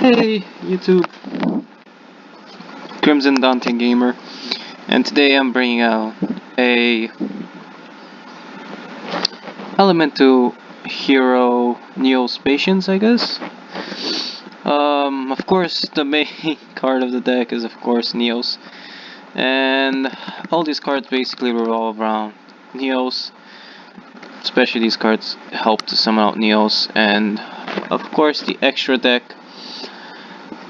Hey YouTube, Crimson Dante Gamer, and today I'm bringing out a Elemental Hero Neo-Specians, I guess. Of course, the main card of the deck is of course Neos, and all these cards basically revolve around Neos. Especially these cards help to summon out Neos, and of course the extra deck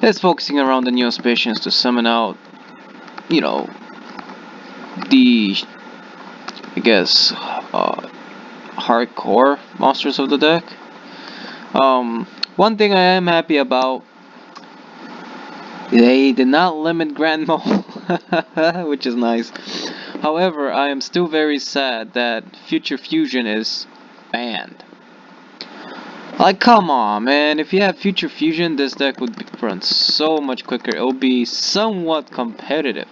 is focusing around the Neo-Specians to summon out, you know, the, I guess, hardcore monsters of the deck. One thing I am happy about, they did not limit Grand Mole, which is nice. However, I am still very sad that Future Fusion is banned. Like, come on, man. If you have Future Fusion, this deck would run so much quicker. It would be somewhat competitive.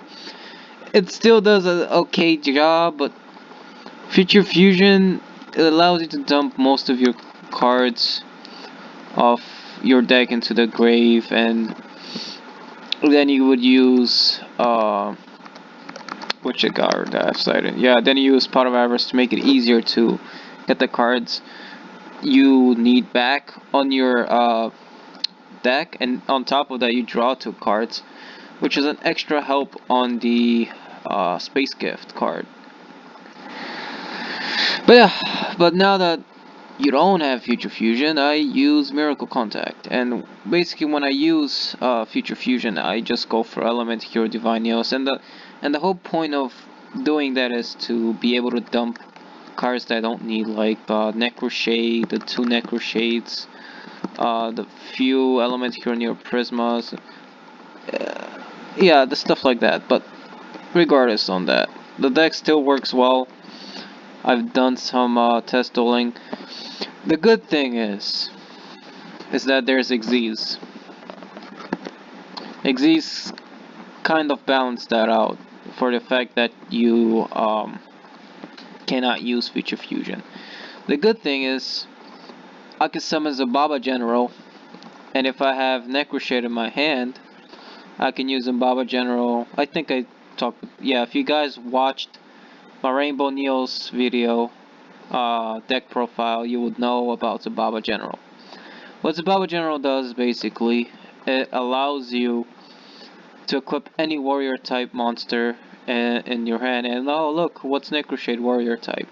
It still does an okay job, but Future Fusion, it allows you to dump most of your cards off your deck into the grave, and then you would use which card that I've cited? Yeah, then you use Pot of Avarice to make it easier to get the cards you need back on your deck, and on top of that you draw 2 cards, which is an extra help on the Space Gift card. But yeah, but now that you don't have Future Fusion, I use Miracle Contact, and basically when I use Future Fusion, I just go for Element Hero Divine Neos, and the whole point of doing that is to be able to dump cards that I don't need, like Necro Shade, the 2 Necro Shades, the few Element Hero Neo Prismas, yeah, the stuff like that. But regardless on that, the deck still works well. I've done some test dueling. The good thing is that there's Xyz. Xyz kind of balanced that out for the fact that you cannot use Future Fusion. The good thing is I can summon Zababa General, and if I have Necroshade in my hand, I can use Zababa General. I think I talked, yeah, if you guys watched my Rainbow Neos video deck profile, you would know about Zababa General. What Zababa General does, basically, it allows you to equip any warrior type monster in your hand, and oh look, what's Necroshade warrior type.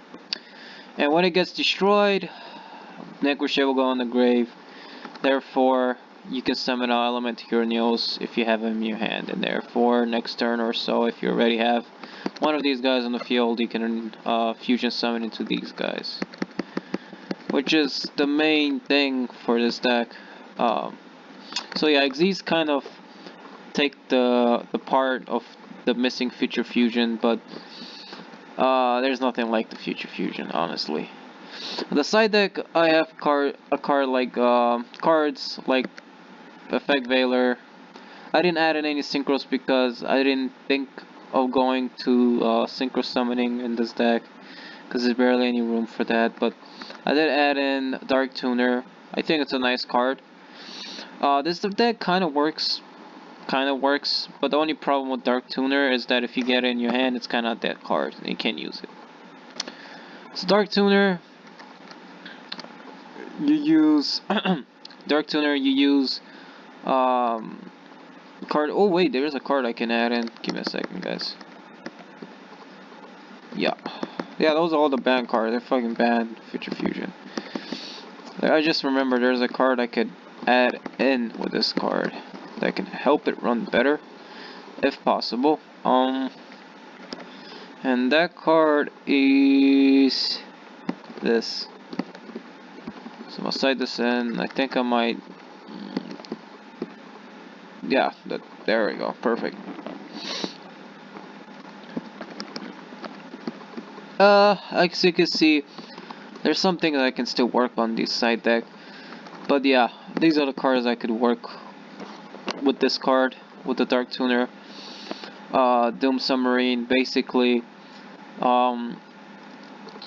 And when it gets destroyed, Necroshade will go in the grave. Therefore, you can summon out Element Hero Neos if you have him in your hand, and therefore next turn or so, if you already have one of these guys on the field, you can fusion summon into these guys, which is the main thing for this deck. So yeah, Xyz kind of take the part of the missing Future Fusion, but there's nothing like the Future Fusion, honestly. The side deck, I have a card like cards like Effect Veiler. I didn't add in any synchros because I didn't think of going to synchro summoning in this deck, because there's barely any room for that. But I did add in Dark Tuner. I think it's a nice card. This deck kind of works, but the only problem with Dark Tuner is that if you get it in your hand, it's kind of a dead card and you can't use it. So Dark Tuner, you use Dark Tuner, you use card. Oh wait, there's a card I can add in. Give me a second, guys. Yeah, those are all the banned cards. They're fucking banned. Future Fusion. I just remember there's a card I could add in with this card that can help it run better, if possible. And that card is this. So I'll slide this in. I think I might. Yeah, there we go. Perfect. As you can see, there's something that I can still work on this side deck. But yeah, these are the cards I could work with this card, with the Dark Tuner. Doom Submarine, basically, the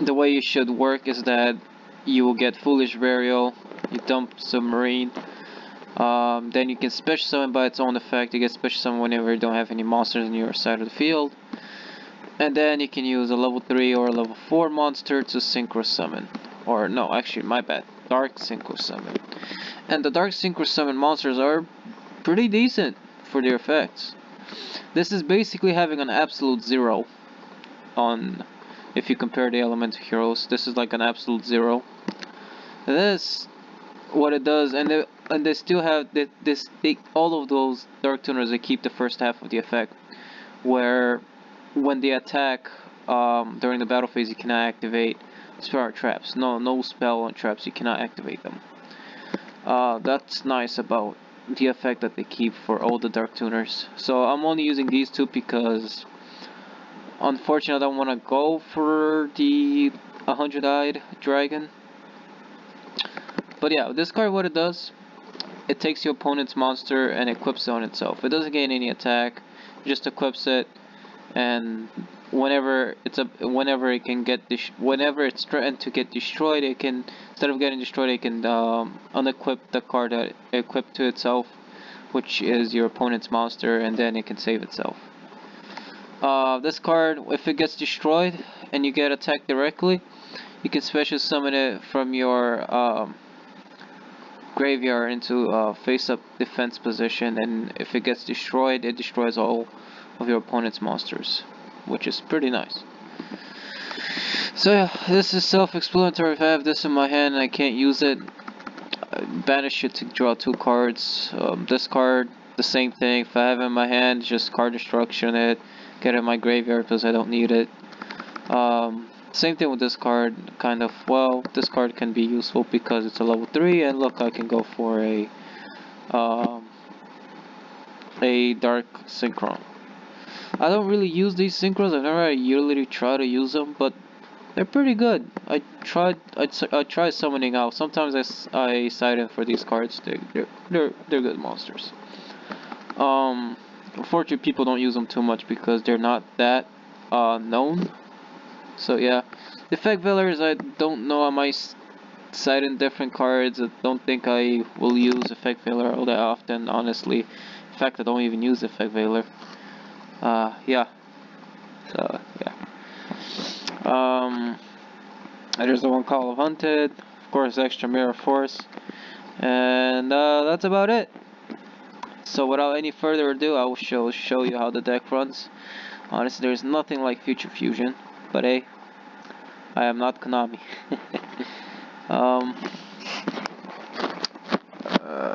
way you should work is that you will get Foolish Burial, you dump Submarine, Then you can special summon by its own effect. You get special summon whenever you don't have any monsters on your side of the field. And then you can use a level 3 or a level 4 monster to synchro summon. Or no, actually my bad. Dark synchro summon. And the dark synchro summon monsters are pretty decent for their effects. This is basically having an absolute 0 on, if you compare the elemental heroes. This is like an absolute 0. This, what it does, and they still have all of those dark tuners. They keep the first half of the effect, where when they attack during the battle phase, you cannot activate spell traps. No spell on traps. You cannot activate them. That's nice about the effect that they keep for all the dark tuners. So I'm only using these two because unfortunately I don't want to go for the 100-eyed dragon. But yeah, this card, what it does, it takes your opponent's monster and equips it on itself. It doesn't gain any attack, it just equips it, and whenever it's threatened to get destroyed, it can, instead of getting destroyed, it can unequip the card that it equipped to itself, which is your opponent's monster, and then it can save itself. This card, if it gets destroyed and you get attacked directly, you can special summon it from your graveyard into face-up defense position, and if it gets destroyed, it destroys all of your opponent's monsters, which is pretty nice. So yeah, this is self-explanatory. If I have this in my hand and I can't use it, I banish it to draw 2 cards. This card, the same thing. If I have it in my hand, just card destruction it, get it in my graveyard because I don't need it. Same thing with this card, kind of. Well, this card can be useful because it's a level 3, and look, I can go for a dark synchron. I don't really use these synchros. I've never really tried to use them, but they're pretty good. I tried summoning out. Sometimes I side in for these cards. They're good monsters. Unfortunately, people don't use them too much because they're not that known. So yeah, effect veilers, I don't know. I might side in different cards. I don't think I will use effect veiler all that often, honestly. In fact, I don't even use effect veiler. Yeah. So yeah. There's the one Call of Hunted, of course, extra Mirror Force, and that's about it. So without any further ado, I will show you how the deck runs. Honestly, there's nothing like Future Fusion, but hey, I am not Konami.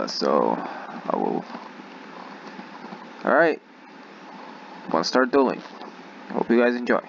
So I will. Alright, I'm gonna start dueling. Hope you guys enjoy.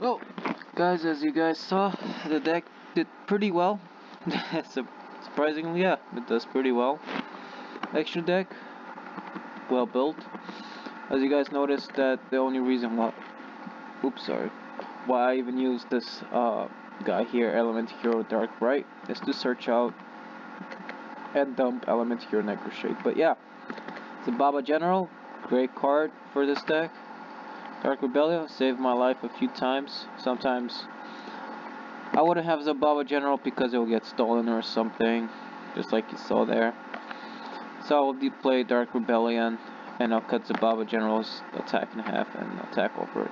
Well, guys, as you guys saw, the deck did pretty well. Surprisingly, yeah, it does pretty well. Extra deck, well built. As you guys noticed, that the only reason why, why I even use this guy here, Element Hero Dark Bright, is to search out and dump Element Hero Necroshade. But yeah, the Baba General, great card for this deck. Dark Rebellion saved my life a few times. Sometimes I wouldn't have the Baba General because it will get stolen or something, just like you saw there. So I will play Dark Rebellion, and I'll cut the Baba General's attack in half and attack over it.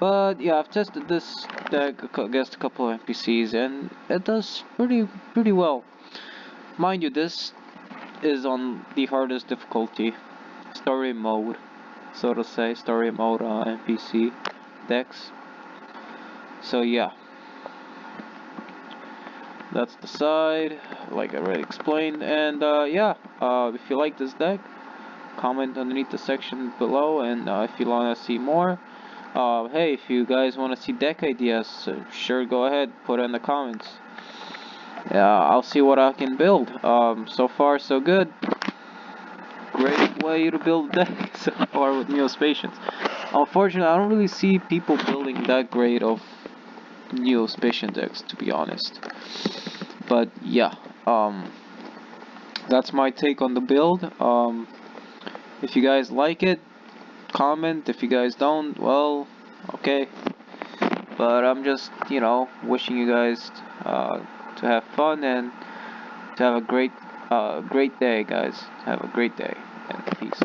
But yeah, I've tested this deck against a couple of NPCs, and it does pretty well. Mind you, this is on the hardest difficulty, story mode, so to say, story mode NPC decks. So yeah, that's the side, like I already explained. And yeah, if you like this deck, comment underneath the section below, and if you want to see more, hey, if you guys want to see deck ideas, sure, go ahead, put it in the comments. Yeah, I'll see what I can build. So far so good. Great way to build a deck so far with Neo-Specians. Unfortunately, I don't really see people building that great of Neo-Specian decks, to be honest. But yeah, that's my take on the build. If you guys like it, comment. If you guys don't, well, okay. But I'm just, wishing you guys to have fun and to have a great day, guys. Have a great day, and peace.